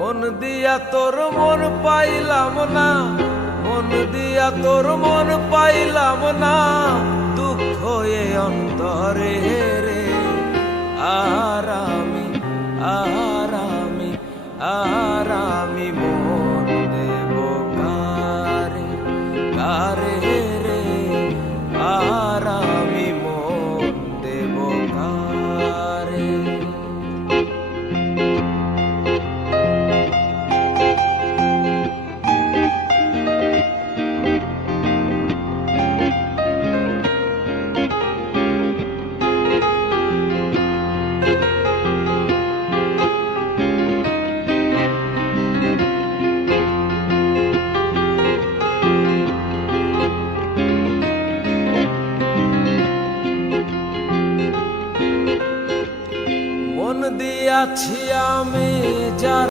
মন দিয়া তোর মন পাইলাম না, মন দিয়া তোর মন পাইলাম না, দুঃখ এ অন্তরে রে। আরামি আরামি আরামি মন দেব কারে কারে রে, আরামি মন দেব কারে। মন দিয়াছি আমি যার